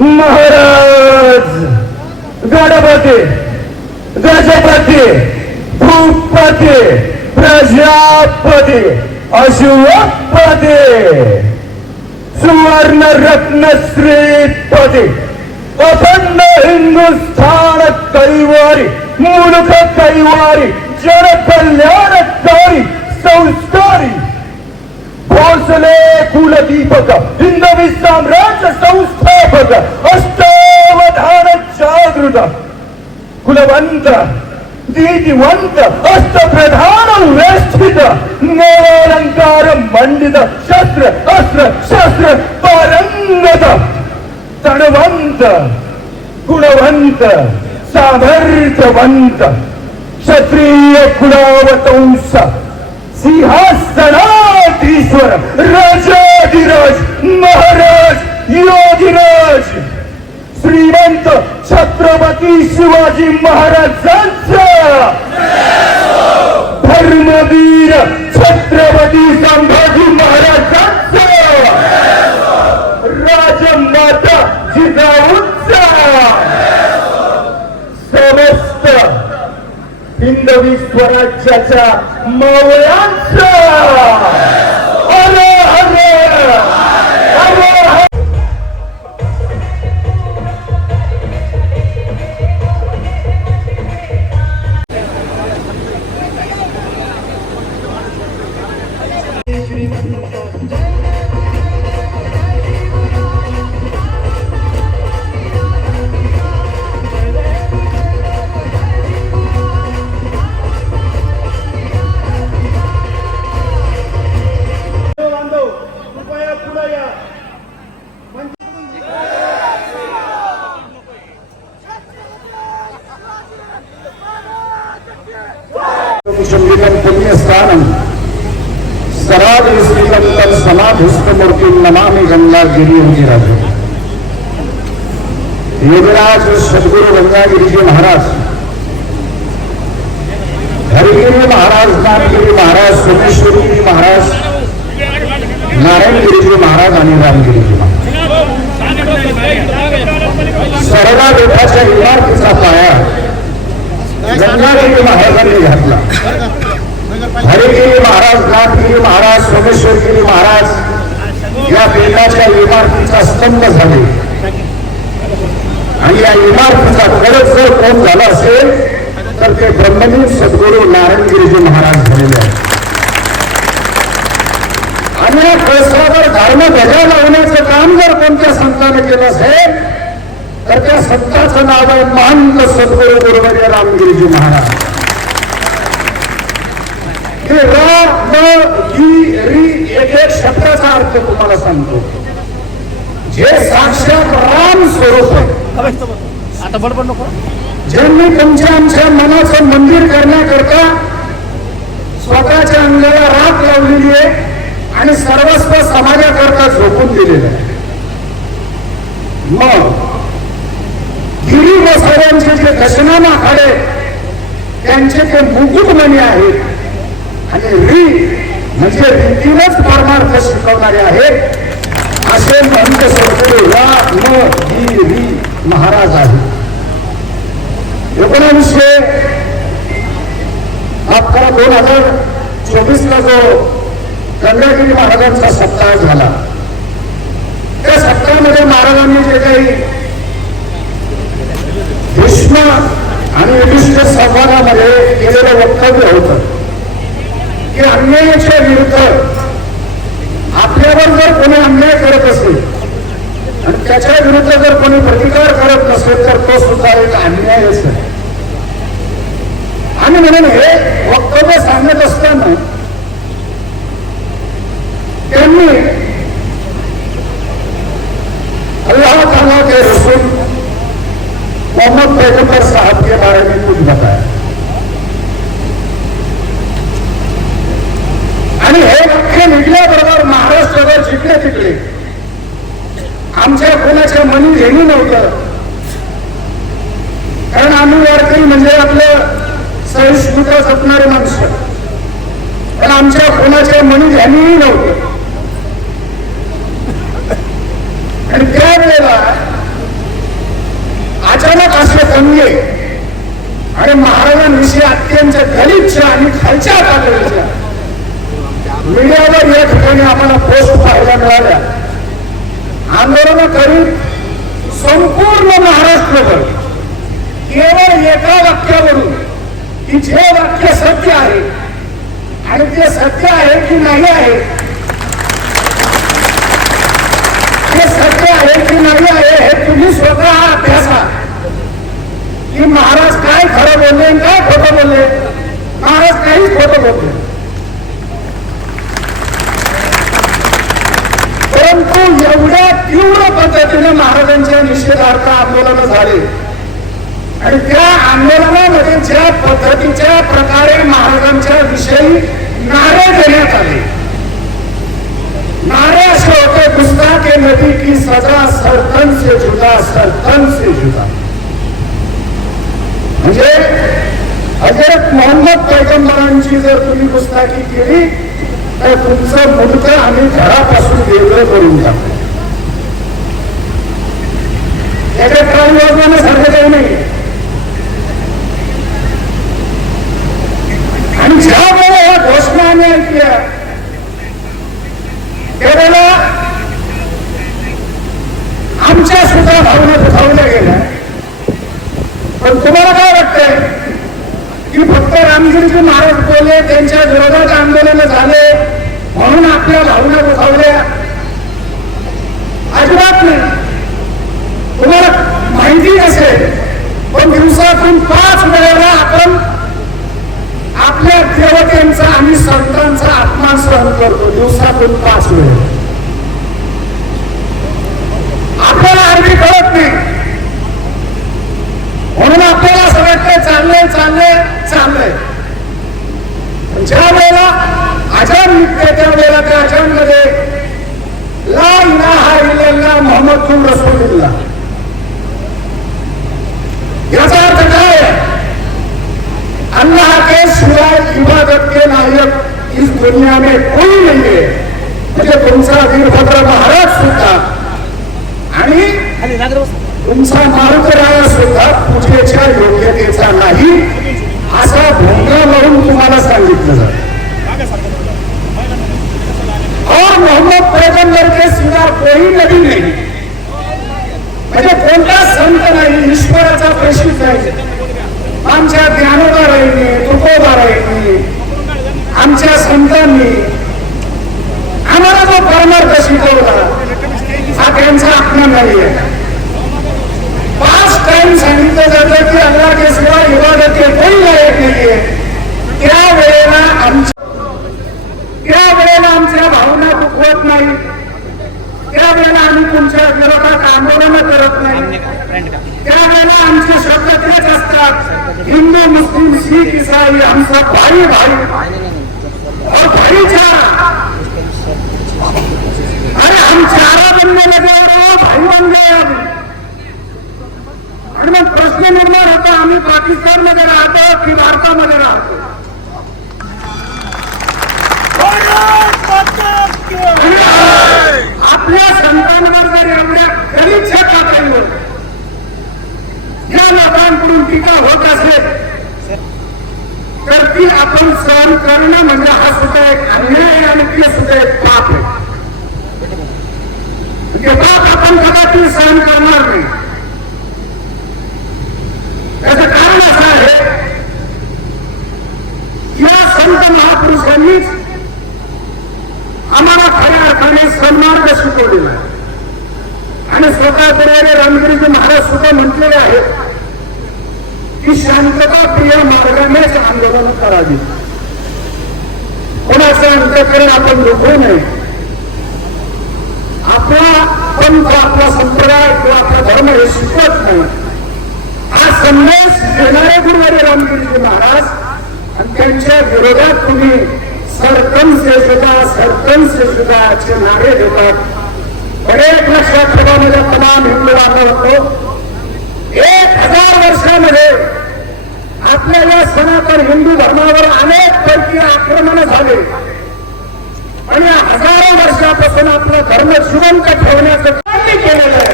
महाराज, गणपती, गजपती, भूपती, प्रजापती, अश्वपती सुवर्ण रत्न श्रीपती अखंड हिंदुस्थान कैवारी मुलुख कैवारी जन कल्याणकारी संस्कारी भोसले कुलदीपक हिंदवी साम्राज्य संस्थापक अष्टावधान जागृत कुलवंत दीदिवंत अष्टप्रधान वेष्टित नवालंकार मंडित शस्त्र अस्त्र शस्त्र पारंगत तणवंत गुणवंत सामर्थ्यवंत क्षत्रिय कुलावतंस सिंहासनाधीश्वर राजाधिराज महाराज योगिराज. श्रीमंत छत्रपती शिवाजी महाराजांचा धर्मवीर छत्रपती संभाजी महाराजांचा राजमाता जिजाऊंचा. समस्त हिंदवी स्वराज्याच्या मावळ्या संगीतं पुण्यस्थानं सराधिस्थितं तत् समाधिस्थमूर्तिं नमामि गंगागिरीराज योगराज सद्गुरु गंगागिरीजी महाराज हरिगिरी महाराज नामगिरी महाराज सोमेश्वरगिरी महाराज नारायणगिरीजी महाराज आणि रामगिरीजी महाराज सर्व देशाच्या इमारतीचा पाया गंगागिरी महाराजांनी घातला हरिगिरी महाराज नाथगिरी महाराज सोमेश्वरगिरी महाराज या बेटाच्या इमारतीचा स्तंभ झाले. आणि या इमारतीचा खरंच जर कोण झाला असेल तर ते ब्रह्मदेव सद्गुरू नारायणगिरीजी महाराज झालेले आहेत. आणि या कळसावर धर्म ध्वजा लावण्याचं काम जर कोणत्या संताने केलं असेल तर त्या संताचं नाव आहे महंत सद्गुरू गुरुवर्य रामगिरीजी महाराज. हे र न गी री एक एक शब्दाचा अर्थ तुम्हाला सांगतो. जे साक्षात राम स्वरूप आहे आता बडबड नको. ज्यांनी तुमच्या आमच्या मनाचं मंदिर करण्याकरता स्वतःच्या अंगाला राख लावलेली आहे आणि सर्वस्व समाजाकरता झोपून दिलेलं आहे. मग गिरी वसाऱ्यांचे जे दशनाम आखाडे त्यांचे ते मुकुटमणी आहेत. आणि री म्हणजे रीतीनच परमार्थ शिकवणारे आहेत. असे मंत सोडले रा न री महाराज आहेत. एकोणावीसशे अकरा दोन हजार चोवीसला जो गंगागिरी महाराजांचा सप्ताह झाला. त्या सप्ताहामध्ये महाराजांनी जे काही भीष्म आणि युधिष्ठ संवादामध्ये केलेलं वक्तव्य होतं. की अन्यायाच्या विरुद्ध आपल्यावर जर कोणी अन्याय करत असेल आणि त्याच्या विरुद्ध जर कोणी प्रतिकार करत नसेल तर तो सुद्धा एक अन्यायच आहे. आणि म्हणून हे वक्तव्य सांगत असताना त्यांनी अल्लाह ताला के रसूल मोहम्मद पैगंबर साहब के बारे में कुछ बताया आणि हे अख्खे निघल्याबरोबर महाराष्ट्रभर जिकडे तिकडे. आमच्या कोणाच्या मनी घेणी नव्हतं. कारण आम्ही वारकरी म्हणजे आपलं सहिष्णुता जपणारे माणसं. पण आमच्या कोणाच्या मनी ध्यानीही नव्हतं. आणि त्यावेळेला अचानक असं कमी आणि महाराजांविषयी अत्यंत गरीबच्या आणि खालच्या पातळीच्या मीडियावर या ठिकाणी आम्हाला पोस्ट पाहायला मिळाल्या. आंदोलन करीत संपूर्ण महाराष्ट्रभर केवळ एका वाक्यावरून की जे वाक्य सत्य आहे आणि ते सत्य आहे की नाही आहे ते सत्य आहे की नाही आहे हे तुम्ही स्वतः अभ्यासा. की महाराज काय खरं बोलले काय खोटं बोलले? महाराज काहीच खोटं बोलले परंतु एवढ्या तीव्र पद्धतीने महाराजांच्या निषेधार्थ आंदोलन झाले. आणि त्या आंदोलनामध्ये ज्या पद्धतीच्या प्रकारे महाराजांच्या विषयी नारे देण्यात आले. नारे असे होते गुस्ताखे नदी की सजा सरतन से जुदा सरतन से जुदा. म्हणजे हजरत मोहम्मद पैगंबरांची जर तुम्ही गुस्ताखी केली तर तुमचं मुडकं आम्ही घरापासून वेगळं करून टाकू त्याच्यात काही वाजवण्यासारखं काही नाही. आणि ज्या वेळेला या घोषणा आम्ही ऐकल्या त्यावेळेला आमच्या सुद्धा भावना दुखावल्या गेल्या. पण तुम्हाला काय वाटतंय? की फक्त रामगिरीचे महाराज बोलले त्यांच्या विरोधात आंदोलन झाले म्हणून आपल्या भावना दुखावल्या अजिबात नाही. तुम्हाला माहिती असेल पण दिवसातून पाच वेळेला आपण आपल्या देवतेंचा आणि संतांचा आत्मा सहन करतो दिवसातून पाच वेळेला. आपल्याला अगदी म्हणून आपल्याला असं वाटतंय चाललंय चाललंय चाललंय. पण ज्या वेळेला अजान निघते त्या वेळेला त्या अजानमध्ये ला इलाहा इल्लल्लाह मोहम्मद रसूलुल्लाह. याचा अर्थ काय? अल्लाह के सिवाय इबादत के नायक इस दुनिया में कोई नहीं है म्हणजे तुमचा वीरभद्र महाराज सुद्धा. आणि तुमचा मारुतराय सुद्धा पूजेच्या योग्यतेचा नाही असा भोंगा म्हणून तुम्हाला सांगितलं और मोहम्मद पैगंबर के सिवा कोई नबी नाही. म्हणजे कोणता संत नाही ईश्वराचा प्रेषित नाही. आमच्या ज्ञानोबाराईंनी तुकोबाराईंनी आमच्या संतांनी आम्हाला जो परमार्थ शिकवला हा त्यांचा आत्मा नाही आहे पाच टाइम सांगितलं जातं की अल्लाह के सिवाय कोणी लायक नाहीये. त्या वेळेला आमच्या त्या वेळेला आमच्या भावना दुखवत नाही. त्या वेळेला आम्ही तुमच्या विरोधात आंदोलन करत नाही. त्यावेळेला आमचे शब्द तेच असतात हिंदू मुस्लिम शीख इसाई आमचा भाई भाई. और भाईचारा अरे हम चारा बनने लगे और भाई बन गए अभी आणि मग प्रश्न निर्माण होता. आम्ही पाकिस्तानमध्ये राहतो की भारतामध्ये राहतो? आपल्या संतांवर जर एवढ्या गलिच्छ पातळीवर या लोकांकडून टीका होत असेल तर ती आपण सहन करणं म्हणजे हा सुद्धा एक अन्याय आहे आणि ते सुद्धा एक पाप आहे. म्हणजे पाप आपण कदापि सहन करणार नाही. त्याचं कारण असं आहे या संत महापुरुषांनीच आम्हाला खऱ्या अर्थाने सन्मार्ग शिकवलेला आहे. आणि स्वतः बरोबर रामगिरीचे महाराज सुद्धा म्हटलेले आहेत की शांतता प्रिय मार्गानेच आंदोलन करावी. कोणाचं अंतकरण आपण दुखवू नये. आपला पंथ आपला संप्रदाय किंवा आपला धर्म हे शिकवत नाही. हा संदेश देणारे गुरुवारी रामकृष्ण महाराज. आणि त्यांच्या विरोधात तुम्ही सरपंच सुद्धा सरपंच सुद्धा असे नारे देतात. बरे लक्षात ठेवा माझ्या तमाम हिंदू बांधवांनो एक हजार वर्षामध्ये आपल्या या सनातन हिंदू धर्मावर अनेक पैकी आक्रमण झाले. आणि हजारो वर्षापासून आपला धर्म जिवंत ठेवण्याचं कार्य केलेलं आहे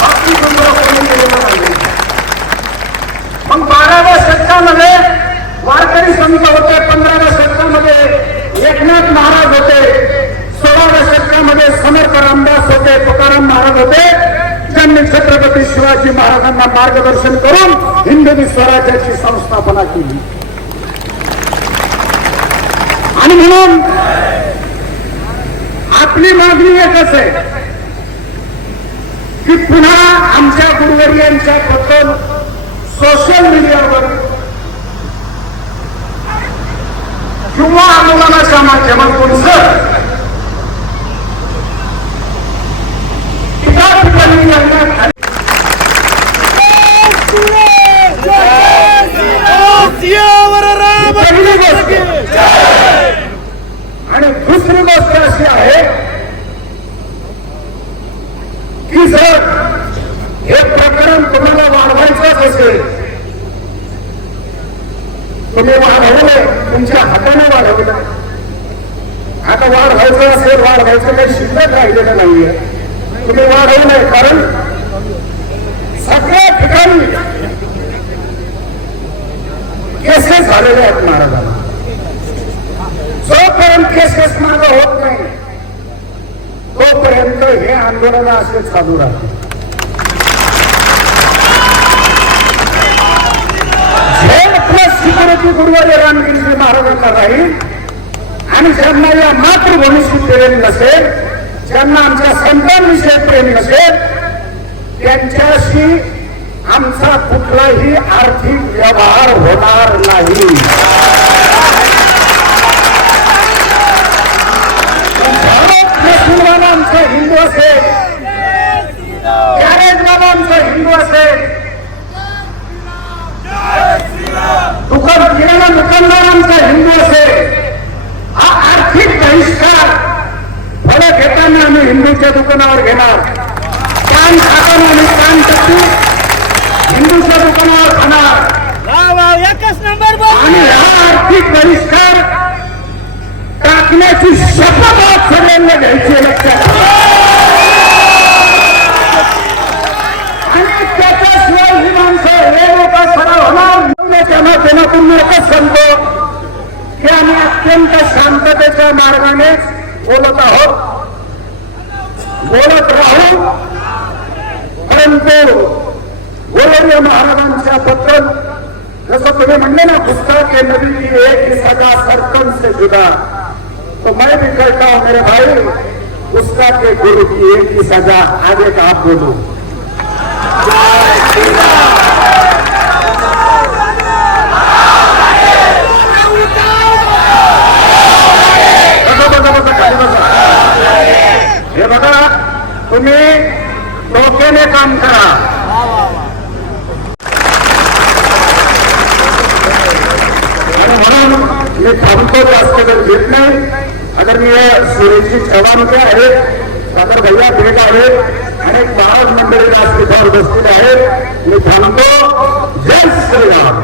बाकी दुसरं कोणी केलेलं नाही मग बाराव्या शतकामध्ये वारकरी संत होते पंधराव्या शतकामध्ये एकनाथ महाराज होते सोळाव्या शतकामध्ये समर्थ रामदास होते तुकाराम महाराज होते. ज्यांनी छत्रपती शिवाजी महाराजांना मार्गदर्शन करून हिंदवी स्वराज्याची संस्थापना केली. आणि म्हणून आपली मागणी एकच आहे की पुन्हा आमच्या गुरुवर्यांच्या बद्दल सोशल मीडियावर. किंवा आंदोलनाच्या माध्यमातून जर टीका ठिकाणी करण्यात आली पहिली गोष्ट आणि दुसरी गोष्ट अशी आहे की जर हे प्रकरण तुम्हाला वाढवायचंच असेल तुम्ही वाढवले तुमच्या हाताने वाढवलं आता वाढवायचं काही शिल्लक राहिलेलं नाहीये. तुम्ही वाढवू नये कारण सगळ्या ठिकाणी केसेस झालेले आहेत महाराजांना. जोपर्यंत केसेस मागं होत नाही तोपर्यंत हे आंदोलन असे चालू राहते. झेड प्लस सिक्युरिटी गुरुवारी रामगिरी महाराजांना राहील. आणि ज्यांना या मातृभूमीशी प्रेम नसेल ज्यांना आमच्या संतांविषयी प्रेम नसेल त्यांच्याशी आमचा कुठलाही आर्थिक व्यवहार होणार नाही. मुसलमान आमचा हिंदू असेल. गॅरेजवाला आमचा हिंदू असेल. दुकान किराणा दुकानदार आमचा हिंदू असेल हा आर्थिक बहिष्कार फळं घेताना आम्ही हिंदूच्या दुकानावर घेणार पान खाताना आम्ही पान टक्की हिंदूच्या दुकानावर खाणार एकच नंबर बोल आणि हा आर्थिक बहिष्कार टाकण्याची शपथ आज सगळ्यांना घ्यायची लक्षात. आणि त्याच्याशिवाय ही माणसं हे लोक सरळ होणार त्या माध्यमातून मी एकच सांगतो की आम्ही अत्यंत शांततेच्या मार्गाने बोलत आहोत. बोलत राहू. परंतु गोलर्य महाराजांच्या बद्दल जसं तुम्ही म्हणले ना पुस्तक हे नबी एक सगळा सरपंच जुदा. मैं भी कहता हूँ मेरे भाई उसका के गुरु की एक ही सजा आगे का आप बोलो बसा, बसा, बसा, खाली बसा. हे बघा तुम्ही डोक्याने काम करा आणि म्हणून जास्त घेत नाही अगर मी सुरेशजी चव्हाण जे आहेत सागर भैया भेट आहेत अनेक महाराज मंडळी व्यासपीठावर बसलेले आहेत मी थांबतो जय श्रीराम